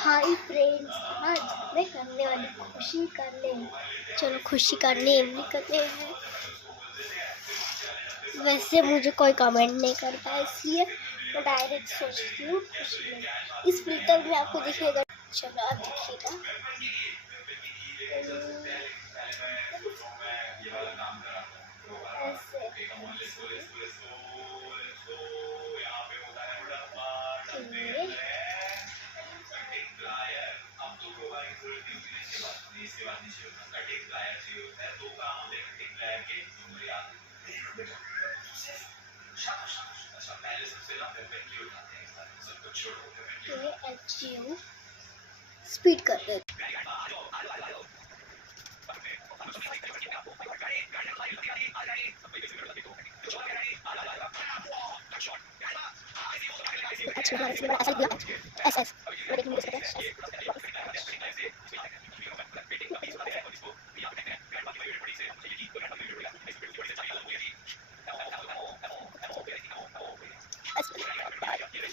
Hi friends, आज मैं करने वाली खुशी करने। चलो खुशी करने नहीं करते हैं। वैसे मुझे कोई कमेंट नहीं करता है, इसलिए मैं डायरेक्ट सोचती हूँ खुशी में। इस फिल्टर में आपको दिखेगा। चलो आप दिखेगा। ऐसे अचीव स्पीड कर दे। अच्छा ऐसा दिया एसएस लेकिन मुझे